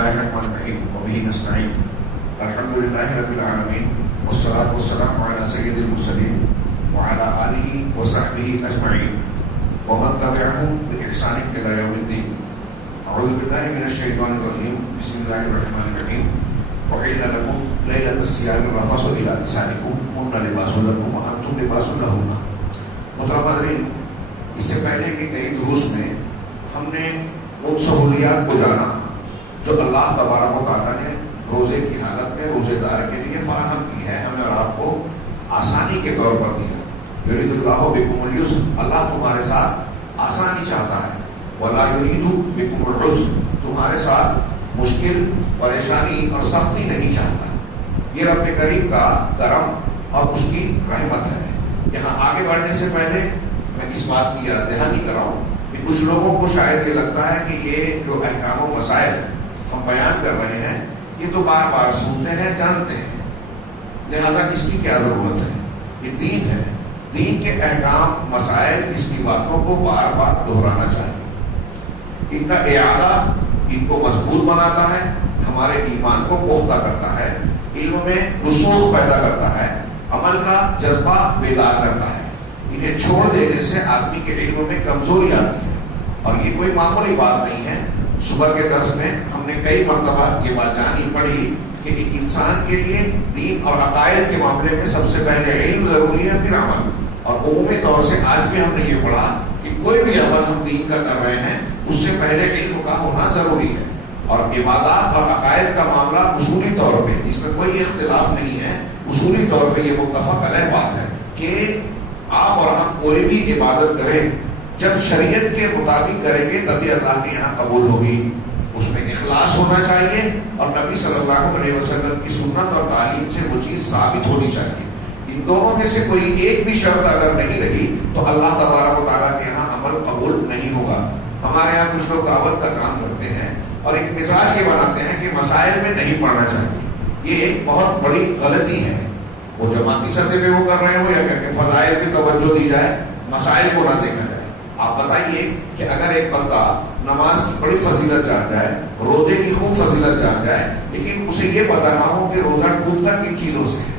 الله الرحمن الرحيم وبه نستعين الحمد لله رب العالمين والصلاة والسلام على سيد المرسلين وعلى آله وصحبه أجمعين ومن تبعهم بإحسان إلى يوم الدين. أعوذ بالله من الشيطان الرجيم. بسم الله الرحمن الرحيم. وحل لكم ليلة الصيام الرفث إلى نسائكم هن لباس لكم وأنتم لباس لهن. محترم حضرین، اس سے پہلے کہ کئی دروس میں ہم نے ان سہولیات کو جانا جو اللہ تبارک و تعالیٰ نے روزے کی حالت میں روزے دار کے لیے فراہم کی ہے، ہمیں اور آپ کو آسانی کے طور پر دیا. یرید اللہ بکم اليسر، اللہ تمہارے ساتھ آسانی چاہتا ہے. ولا یرید بکم العسر، تمہارے ساتھ مشکل، پریشانی اور سختی نہیں چاہتا. یہ رب کریم کا کرم اور اس کی رحمت ہے. یہاں آگے بڑھنے سے پہلے میں اس بات کی یاد دہانی کراؤں کہ کچھ لوگوں کو شاید یہ لگتا ہے کہ یہ جو احکام و مسائل ہم بیان کر رہے ہیں یہ تو بار بار سنتے ہیں، جانتے ہیں، لہذا اس کی کیا ضرورت ہے. یہ دین ہے، دین کے احکام مسائل اس کی باتوں کو بار بار دہرانا چاہیے. ان کا اعادہ ان کو مضبوط بناتا ہے، ہمارے ایمان کو پختہ کرتا ہے، علم میں رسوخ پیدا کرتا ہے، عمل کا جذبہ بیدار کرتا ہے. انہیں چھوڑ دینے سے آدمی کے علم میں کمزوری آتی ہے اور یہ کوئی معمولی بات نہیں ہے. صبح کے درس میں ہم نے کئی مرتبہ یہ بات جانی پڑھی کہ ایک انسان کے لیے دین اور عقائد کے معاملے میں سب سے پہلے علم ضروری ہے، پھر عمل. اور عمومی طور سے آج بھی ہم نے یہ پڑھا کہ کوئی بھی عمل ہم دین کا کر رہے ہیں اس سے پہلے علم کا ہونا ضروری ہے. اور عبادات اور عقائد کا معاملہ اصولی طور پہ جس میں کوئی اختلاف نہیں ہے، اصولی طور پہ یہ متفق علیہ بات ہے کہ آپ اور ہم کوئی بھی عبادت کریں جب شریعت کے مطابق کریں گے تبھی اللہ کے یہاں قبول ہوگی. اس میں اخلاص ہونا چاہیے اور نبی صلی اللہ علیہ وسلم کی سنت اور تعلیم سے وہ چیز ثابت ہونی چاہیے. ان دونوں میں سے کوئی ایک بھی شرط اگر نہیں رہی تو اللہ تبارک و تعالیٰ کے یہاں عمل قبول نہیں ہوگا. ہمارے یہاں کچھ لوگ دعوت کا کام کرتے ہیں اور ایک مزاج یہ بناتے ہیں کہ مسائل میں نہیں پڑھنا چاہیے. یہ ایک بہت بڑی غلطی ہے. وہ جماعتی سطح پہ وہ کر رہے ہو یا کہ فضائل پہ توجہ دی جائے، مسائل کو نہ دیکھا جائے. آپ بتائیے کہ اگر ایک بندہ نماز کی بڑی فضیلت جان جائے، روزے کی خوب فضیلت جان جائے، لیکن اسے یہ پتا نہ ہو کہ روزہ ٹوٹتا کن چیزوں سے ہے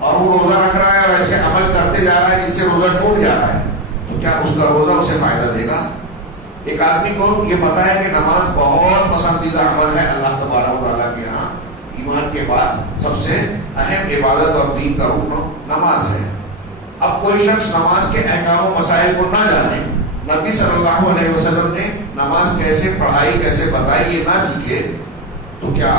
اور وہ روزہ رکھ رہا ہے اور ایسے عمل کرتے جا رہا ہے جس سے روزہ ٹوٹ جا رہا ہے، تو کیا اس کا روزہ اسے فائدہ دے گا؟ ایک آدمی کو یہ پتا ہے کہ نماز بہت پسندیدہ عمل ہے اللہ تبارک و تعالیٰ کے یہاں، ایمان کے بعد سب سے اہم عبادت اور دین کا رکن نماز ہے. اب کوئی شخص نماز کے احکام و مسائل کو نہ جانے، نبی صلی اللہ علیہ وسلم نے نماز کیسے پڑھائی، کیسے بتائی یہ نہ سیکھے، تو کیا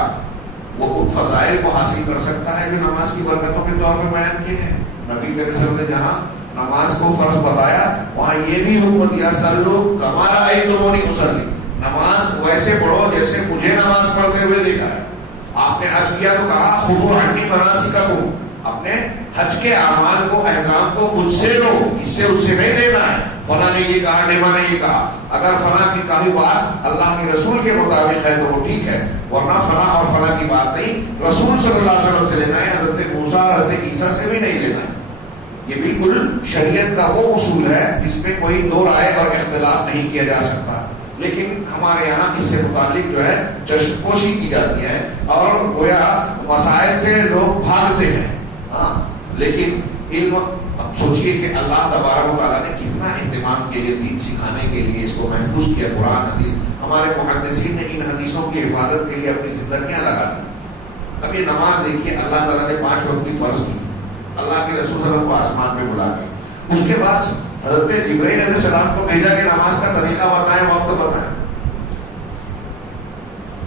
وہ ان فضائل کو حاصل کر سکتا ہے جو نماز کی برکتوں کے طور پہ بیان کیے ہیں؟ نبی کے رسول نے جہاں نماز کو فرض بتایا وہاں یہ بھی حکم دیا سلو کما رأیتمونی اصلی، نماز ویسے پڑھو جیسے مجھے نماز پڑھتے ہوئے دیکھا ہے. آپ نے حج کیا تو کہا خذوا عنی مناسککم، اپنے حج کے اعمال کو احکام کو مجھ سے لو، اس سے اس سے نہیں لینا ہے. فلاں نے یہ کہا، ڈیما نے یہ کہا، اگر فلاں کی کہی بات اللہ کے رسول کے مطابق ہے تو وہ ٹھیک ہے، ورنہ فلاں اور فلاں کی بات نہیں، رسول صلی اللہ علیہ وسلم سے لینا ہے، حضرت موسیٰ حضرت عیسیٰ سے بھی نہیں لینا ہے. یہ بالکل شریعت کا وہ اصول ہے جس میں کوئی دو رائے اور اختلاف نہیں کیا جا سکتا. لیکن ہمارے یہاں اس سے متعلق جو ہے چشم پوشی کی جاتی ہے اور گویا مسائل سے لوگ بھاگتے ہیں. لیکن علم، اب سوچئے کہ اللہ تبارک و تعالیٰ نے کتنا اہتمام کیا یہ دین سکھانے کے لیے، اس کو محفوظ کیا. قرآن حدیث، ہمارے محدثین نے ان حدیثوں کی حفاظت کے لیے اپنی زندگیاں لگا دی. اب یہ نماز دیکھیے اللہ تعالیٰ نے 5 وقت کی فرض کی، اللہ کے رسول صلی اللہ علیہ وسلم کو آسمان پہ بلا کے، اس کے بعد حضرت جبرائیل علیہ السلام کو بھیجا کہ نماز کا طریقہ بتائیں، وقت بتائیں.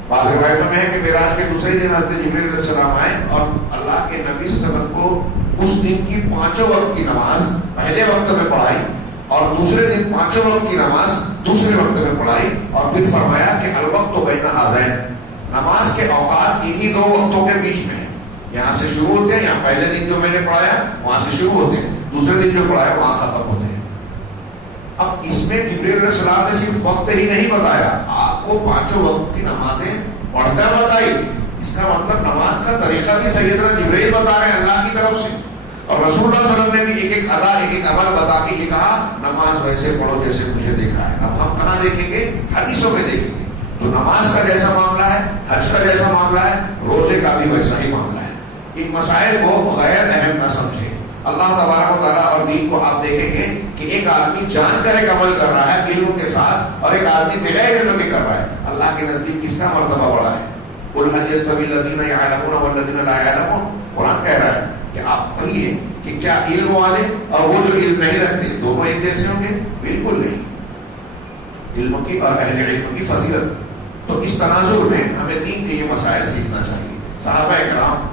بعض روایتوں میں ہے کہ معراج کے دوسرے دن حضرت جبرائیل علیہ السلام آئے اور اللہ کے نبی صلی اللہ علیہ وسلم کو اس دن کی 5 وقت کی نماز پہلے وقت میں پڑھائی اور دوسرے دن 5 وقت کی نماز دوسرے وقت میں پڑھائی اور پھر فرمایا کہ الوقت بین ھذین، نماز کے اوقات انہی 2 وقتوں کے بیچ میں ہیں. یہاں سے شروع ہوتے ہیں، یہاں پہلے دن جو میں نے پڑھایا وہاں سے شروع ہوتے ہیں، دوسرے دن جو پڑھایا وہاں ختم ہوتے ہیں. اب اس میں جبرائیل علیہ السلام نے صرف وقت ہی نہیں بتایا، آپ کو 5 وقت کی نمازیں پڑھ کر بتائی. اس کا مطلب نماز کا طریقہ بھی سیدنا جبرائیل بتا رہے ہیں اللہ کی طرف سے، اور رسول اللہ صلی اللہ علیہ وسلم نے بھی ایک ایک ادا ایک ایک عمل بتا کے یہ کہا نماز ویسے پڑھو جیسے مجھے دیکھا ہے. اب ہم کہاں دیکھیں گے؟ حدیثوں میں دیکھیں گے. تو نماز کا جیسا معاملہ ہے حج کا جیسا معاملہ ہے روزے کا بھی ویسا ہی معاملہ ہے. ان مسائل کو غیر اہم نہ سمجھیں. اللہ تبارک و تعالیٰ اور دین کو آپ دیکھیں گے کہ ایک آدمی جان کر ایک عمل کر رہا ہے علم کے ساتھ اور ایک آدمی بغیر علم کے کر رہا ہے. اللہ کے نزدیک کس کا مرتبہ بڑا ہے؟ قل هل يستوي الذين يعلمون والذين لا يعلمون. قرآن کہہ رہا ہے کہ آپ کہیے کہ کیا علم والے اور وہ جو علم نہیں رکھتے دونوں ایک جیسے ہوں گے؟ بالکل نہیں. علم کی اور اہل علم کی فضیلت. تو اس تناظر میں ہمیں دین کے یہ مسائل سیکھنا چاہیے. صحابہ کرام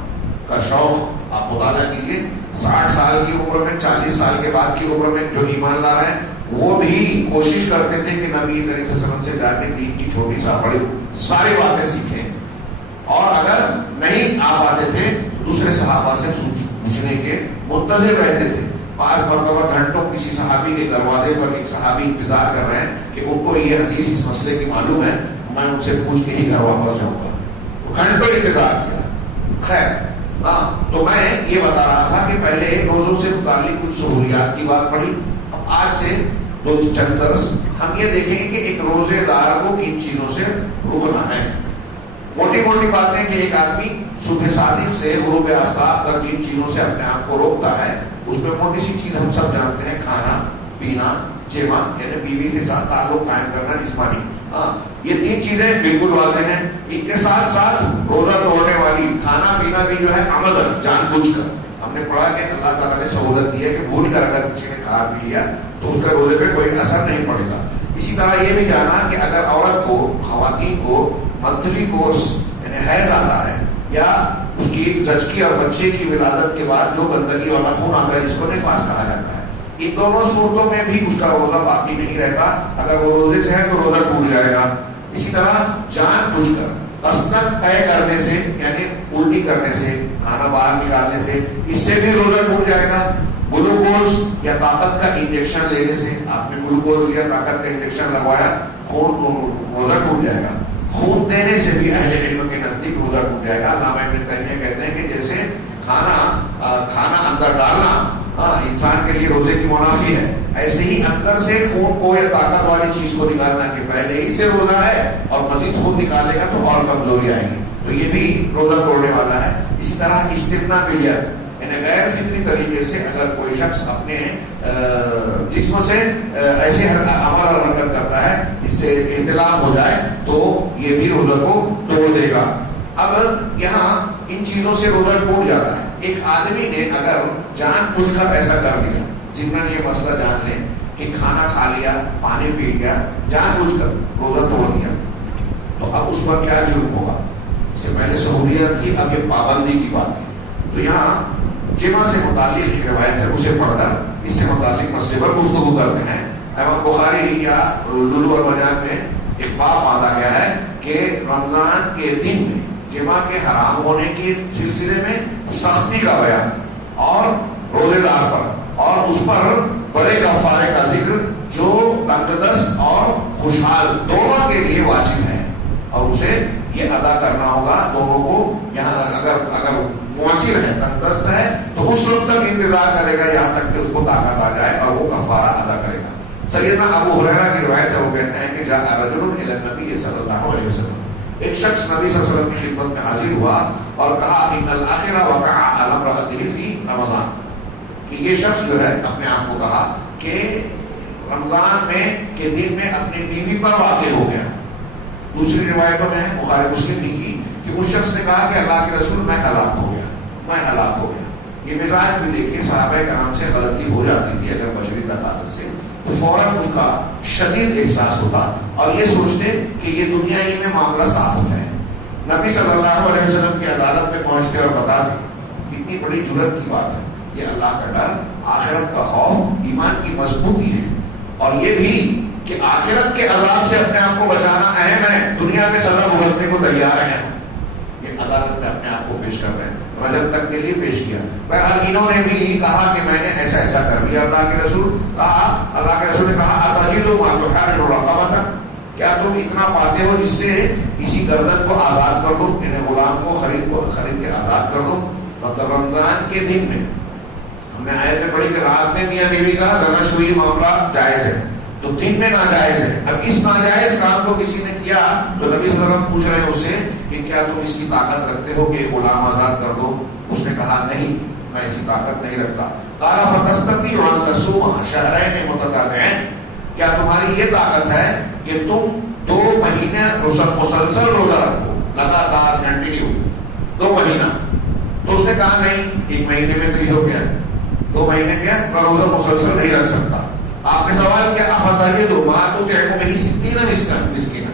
کا شوق آپ مطالعہ کیجیے. 60 سال کی عمر میں 40 سال کے بعد کی عمر میں جو ایمان لا رہے ہیں وہ بھی کوشش کرتے تھے کہ نبی کریم صلی اللہ علیہ وسلم سے جا کے دین کی چھوٹی سا بڑی ساری باتیں سیکھیں. اور اگر نہیں آ پاتے تھے تو دوسرے صحابہ سے پوچھنے کے منتظر رہتے تھے. 5 مرتبہ گھنٹوں کسی صحابی کے دروازے پر ایک صحابی انتظار کر رہے ہیں کہ ان کو یہ حدیث اس مسئلے کی معلوم ہے, میں ان سے پوچھ کے ہی گھر واپس جاؤں گا. تو گھنٹوں انتظار کیا. خیر تو میں یہ بتا رہا تھا کہ پہلے روزوں سے متعلق کچھ سہولیات کی بات پڑھی. اب آج سے دو چند درس ہم یہ دیکھیں گے کہ ایک روزے دار کو کن چیزوں سے رکنا ہے. موٹی موٹی باتیں کہ ایک آدمی صبح صادق سے غروب آفتاب تک جن چیزوں سے اپنے آپ کو روکتا ہے اس میں موٹی سی چیز ہم سب جانتے ہیں, کھانا پینا جمع یعنی بیوی کے ساتھ تعلق قائم کرنا جسمانی. یہ 3 چیزیں بالکل واضح ہیں. ان کے ساتھ ساتھ روزہ توڑنے والی کھانا پینا بھی جو ہے عمدن جان بوجھ کر. ہم نے پڑھا کہ اللہ تعالیٰ نے سہولت دی ہے کہ بھول کر اگر کسی نے کھا پی لیا تو اس کے روزے پہ کوئی اثر نہیں پڑے گا. اسی طرح یہ بھی جانا کہ اگر عورت کو خواتین کو منتھلی کورس یعنی حیض آتا ہے یا اس کی زچگی اور بچے کی ولادت کے بعد جو گندگی اور خون آتا ہے جس کو نفاس کہا جاتا ہے, ان دونوں صورتوں میں بھی اس کا روزہ باقی نہیں رہتا. اگر وہ روزے سے ہے تو روزہ ٹوٹ جائے گا. اسی طرح جان بوجھ کر قصدن طے کرنے سے یعنی الٹی کرنے سے کھانا باہر نکالنے سے اس سے بھی روزہ ٹوٹ جائے گا. گلوکوز یا طاقت کا انجیکشن لینے سے, آپ نے گلوکوز یا طاقت کا انجیکشن لگوایا روزہ ٹوٹ جائے گا. خون دینے سے بھی اہل علم کے نزدیک روزہ ٹوٹ جائے گا. علامہ ابن تیمیہ کہتے ہیں کہ جیسے کھانا اندر ڈالنا انسان کے لیے روزے کی منافی ہے, ایسے ہی اندر سے خون کو یا طاقت والی چیز کو نکالنا کہ پہلے ہی سے روزہ ہے اور مزید خون نکالے گا تو اور کمزوری آئے گی, تو یہ بھی روزہ توڑنے والا ہے. اسی طرح استغنا بلیہ یعنی غیر فطری طریقے سے اگر کوئی شخص اپنے جسم سے ایسے عمل اور حرکت کرتا ہے اس سے احتلام ہو جائے تو یہ بھی روزہ کو توڑ دے گا. اب یہاں ان چیزوں سے روزہ ٹوٹ جاتا ہے. ایک آدمی نے اگر جان بوجھ کر ایسا کر لیا, ضمن یہ مسئلہ جان لیں کہ کھانا کھا لیا پانی پی لیا جان بوجھ کر روزہ توڑ دیا, تو اب اس پر کیا جرم ہوگا؟ اس سے پہلے سہولیت تھی, اب یہ پابندی کی بات ہے. تو یہاں جمع سے متعلق ایک روایت ہے, اسے پڑھ کر اس سے متعلق مسئلے پر گفتگو کرتے ہیں. امام بخاری یا لولو اور مرجان میں ایک باب باندھا گیا ہے کہ رمضان کے دن میں جمع کے حرام ہونے کے سلسلے میں سختی کا بیان اور روزے دار پر اور اس پر بڑے کفارے کا ذکر جو تنگ دست اور خوشحال دونوں کے لیے واجب ہے, اور اسے یہ ادا کرنا ہوگا دونوں کو. یہاں اگر مؤثر ہے تنگ دست ہے تو اس وقت تک انتظار کرے گا یہاں تک کہ اس کو طاقت آ جائے اور وہ کفارہ ادا کرے گا. سیدنا ابو ہریرہ کی روایت ہے, وہ کہتے ہیں کہ جاء رجل الی النبی صلی اللہ علیہ وسلم, ایک شخص نبی صلی اللہ علیہ وسلم کی خدمت میں حاضر ہوا اور کہا ان الاخر وقع علی امرأته فی رمضان, کہ یہ شخص جو ہے اپنے آپ کو کہا کہ رمضان میں کے دن میں اپنی بیوی پر واقع ہو گیا. دوسری روایتوں میں بخاری مسلم ہی کی کہ اس شخص نے کہا کہ اللہ کے رسول میں ہلاک ہو گیا. یہ مزاج بھی دیکھیے صحابہ کرام سے غلطی ہو جاتی تھی اگر بشری تقاضے سے تو فوراً اس کا شدید احساس ہوتا اور یہ سوچتے کہ یہ دنیا ہی میں معاملہ صاف ہو جائے. نبی صلی اللہ علیہ وسلم کی عدالت میں پہنچتے اور بتاتے کتنی بڑی جرأت کی بات ہے. یہ اللہ کا ڈر, آخرت کا خوف ایمان کی مضبوطی ہے, اور یہ بھی کہ آخرت کے عذاب سے اپنے آپ کو بچانا اہم ہے, دنیا میں سزا بھگتنے کو تیار ہیں. یہ عدالت میں اپنے آپ کو پیش کر رہے ہیں, رجب تک کے لیے پیش کیا. بہرحال انہوں نے بھی کہا کہ میں نے ایسا کر لیا. اللہ کے رسول نے کہا اتجدوا ما تحرر رقبۃ, کیا تم اتنا پاتے ہو جس سے کسی گردن کو آزاد کر دو, یعنی غلام کو خرید کے آزاد کر دو. مطلب رمضان کے دن میں ہم نے آیت میں پڑھی کہ رات میں میاں بیوی کا زناشوئی معاملہ جائز ہے تو دن میں ناجائز ہے. اب اس ناجائز کام کو کسی نے کیا تو نبی صلی اللہ علیہ وسلم پوچھ رہے ہیں اس سے کہ کیا تم اس کی طاقت رکھتے ہو کہ غلام آزاد کر دو؟ اس نے کہا نہیں، میں ایسی طاقت نہیں رکھتا. قال فتستطيع ان تصوم شهرين متتابعين، کیا تمہاری یہ طاقت ہے کہ تم 2 مہینے مسلسل روزہ رکھو، لگاتار کنٹینیو 2 مہینہ؟ تو اس نے کہا نہیں، 1 مہینے میں تو یہ ہو گیا، 2 مہینے کیا میں روزہ مسلسل نہیں رکھ سکتا. آپ نے سوال کیا افتالیہ دو ماں تو تیرے کو نہیں سکتی نا مسکین،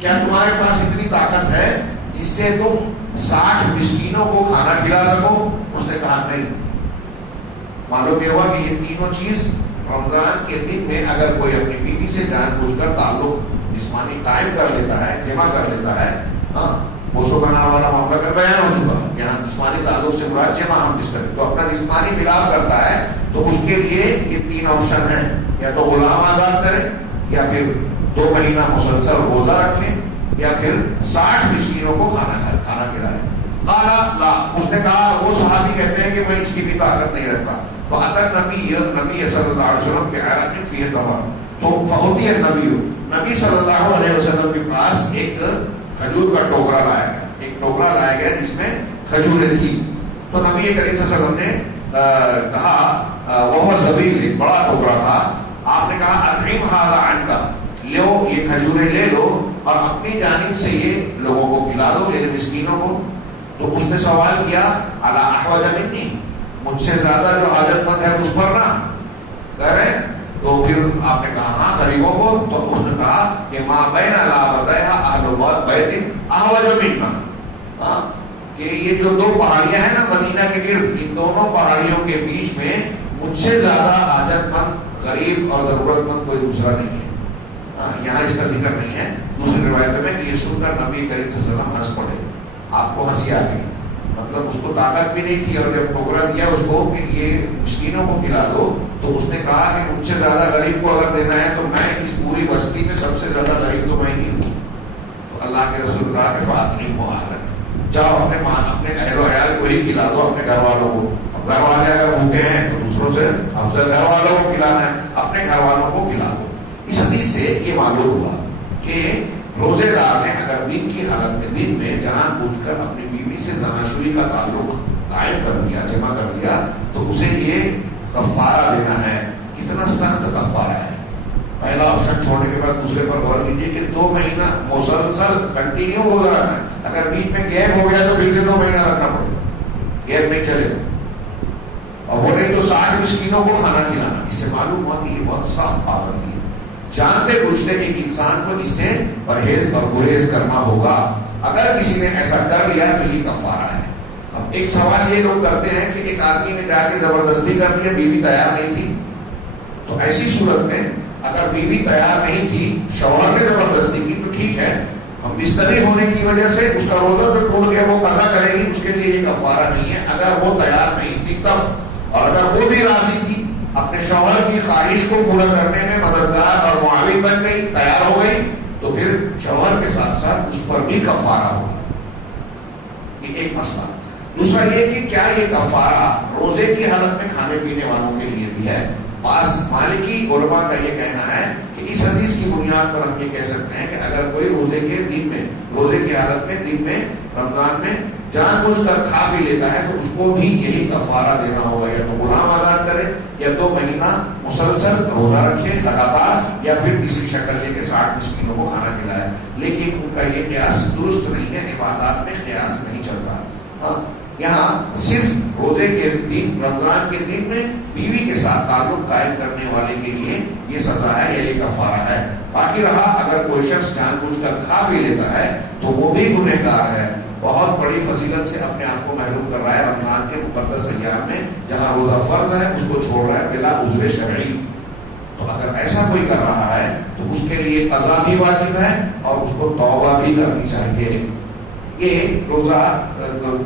کیا تمہارے پاس اتنی طاقت ہے جس سے تم 60 مسکینوں کو کھانا کھلا سکو؟ اس نے کہا نہیں. معلوم یہ ہوا کہ یہ تینوں چیز رمضان کے دن میں اگر کوئی اپنی بیوی سے جان بوجھ کر تعلق جسمانی قائم کر لیتا ہے، جمع کر لیتا ہے، ہاں بوسو بنانے والا معاملہ کر بیان ہو چکا ہے. یہاں جسمانی تعلق سے مراد جمع ہم جس طرح تو اپنا جسمانی ملاپ کرتا ہے تو اس کے لیے یہ 3 آپشن ہیں، یا تو غلام آزاد کرے، یا پھر 2 مہینہ مسلسل روزہ رکھے، یا پھر 60 مسکینوں کو کھانا کھلائے. قال لا، اس نے کہا، وہ صحابی کہتے ہیں کہ میں اس کی بھی طاقت نہیں رکھتا. فأتى النبي صلی اللہ علیہ وسلم بعرق فيه تمر، تو فأتي نبی صلی اللہ علیہ وسلم کے پاس ایک کھجور کا ٹوکرا لایا گیا، ایک ٹوکرا لایا گیا جس میں کھجوریں تھی. تو نبی کریم صلی اللہ علیہ وسلم نے کہا، وہ زبیل، بڑا ٹوکرا تھا. آپ نے کہا اطعم هذا عنك، لو یہ کھجوریں لے لو اور اپنی جانب سے یہ لوگوں کو کھلا دو، یعنی مسکینوں کو. تو اس نے سوال کیا الا احوج منی، مجھ سے زیادہ جو حاجت مند ہے اس پر نہ کرے؟ تو پھر آپ نے کہا ہاں غریبوں کو. تو اس نے کہا کہ ما بین لابتیھا اہل بیت احوج منا، ہاں کہ یہ جو 2 پہاڑیاں ہیں نا مدینہ کے ارد، ان دونوں پہاڑیوں کے بیچ میں مجھ سے زیادہ حاجت مند، غریب اور ضرورت مند کوئی دوسرا نہیں ہے. یہاں اس کا ذکر نہیں ہے. دوسری روایت میں کہ یہ سن کر نبی کریم صلی اللہ علیہ وسلم ہنس پڑے. آپ کو ہنسی آ گئی، مطلب اس کو طاقت بھی نہیں تھی، اور جب ٹوکرا دیا اس کو کہ یہ مسکینوں کو کھلا دو، تو اس نے کہا کہ مجھ سے زیادہ غریب کو اگر دینا ہے تو میں اس پوری بستی میں سب سے زیادہ غریب تو میں ہی ہوں. تو اللہ کے رسول کہا کہ فاطمہ اہلک، جاؤ اپنے اہل و عیال کو ہی کھلا دو، اپنے گھر والوں کو. اب گھر والے اگر بھوکے ہیں تو دوسروں سے افضل گھر والوں کو کھلانا ہے، اپنے گھر والوں کو کھلا دو. اس حدیث سے یہ معلوم ہوا کہ روزے دار نے اگر دن کی حالت میں دن میں جان بوجھ کر اپنی بیوی سے زناشویی کا تعلق قائم کر لیا، جمع کر لیا، تو اسے یہ کفارہ دینا ہے. کتنا سخت کفارہ ہے. پہلا آپشن چھوڑنے کے بعد دوسرے پر غور کیجیے کہ 2 مہینہ مسلسل کنٹینیو روزہ رکھنا ہے. اگر بیچ میں گیپ ہو گیا تو پھر سے 2 مہینہ رکھنا پڑے گا، گیپ نہیں چلے گا. اور وہ نہیں تو 60 مسکینوں کو کھانا کھلانا. اس سے معلوم ہوا کہ یہ بہت سخت پابندی ہے. جانتے بوجھتے ایک انسان کو اس سے پرہیز اور گریز کرنا ہوگا. اگر کسی نے ایسا کر لیا تو یہ کفارہ ہے. اب ایک سوال یہ لوگ کرتے ہیں کہ ایک آدمی نے جا کے زبردستی کر لیا، بیوی تیار نہیں تھی، تو ایسی صورت میں اگر بیوی تیار نہیں تھی، شوہر نے زبردستی کی، تو ٹھیک ہے، ہم بستری ہونے کی وجہ سے اس کا روزہ جو ٹوٹ گیا وہ قضا کرے گی، اس کے لیے یہ کفارہ نہیں ہے. اگر وہ تیار نہیں تھی تب، اور اگر وہ بھی راضی تھی، اپنے شوہر کی خواہش کو پورا کرنے میں مددگار اور معاون بن گئی، تیار ہو گئی، تو پھر شوہر کے ساتھ ساتھ اس پر بھی کفارہ ہوگا. یہ ایک مسئلہ. دوسرا یہ کہ کیا یہ کفارہ روزے کی حالت میں کھانے پینے والوں کے لیے بھی ہے؟ بعض مالکی علماء کا یہ کہنا ہے کہ اس حدیث کی بنیاد پر ہم یہ کہہ سکتے ہیں کہ اگر کوئی روزے کے دن میں، روزے کی حالت میں دن میں رمضان میں جان بوجھ کر کھا بھی لیتا ہے تو اس کو بھی یہی کفارہ دینا ہوگا. یا تو غلام آزاد کرے، یا 2 مہینہ مسلسل روزہ رکھے لگاتار، یا پھر تیسری شکل لے کے 60 مسکینوں کو کھانا کھلائے. لیکن ان کا یہ قیاس درست نہیں ہے. عبادات میں قیاس نہیں چلتا. ہاں، یہاں صرف روزے کے دن، رمضان کے دن میں بیوی کے ساتھ تعلق قائم کرنے والے کے لیے یہ سزا ہے یا یہ کفارہ ہے. باقی رہا اگر کوئی شخص جان بوجھ کر کھا بھی لیتا ہے تو وہ بھی گنہگار ہے. بہت بڑی فضیلت سے اپنے آپ کو محروم کر رہا ہے. رمضان کے مقدس ایام میں جہاں روزہ فرض ہے اس کو چھوڑ رہا ہے بلا عذر شرعی. تو اگر ایسا کوئی کر رہا ہے تو اس کے لیے قضا بھی واجب ہے اور اس کو توبہ بھی کرنی چاہیے. یہ روزہ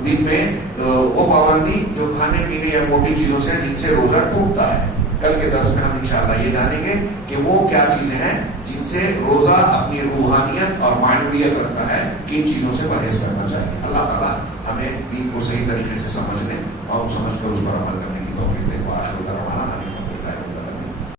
دن میں وہ پابندی جو کھانے پینے یا موٹی چیزوں سے جن سے روزہ ٹوٹتا ہے. کل کے درس میں ہم انشاءاللہ یہ جانیں گے کہ وہ کیا چیزیں ہیں جن سے روزہ اپنی روحانیت اور معنویت رکھتا ہے، کن چیزوں سے پرہیز کرنا چاہیے. اللہ تعالیٰ ہمیں دین کو صحیح طریقے سے سمجھنے اور سمجھ کر اس پر عمل کرنے کی توفیق دے.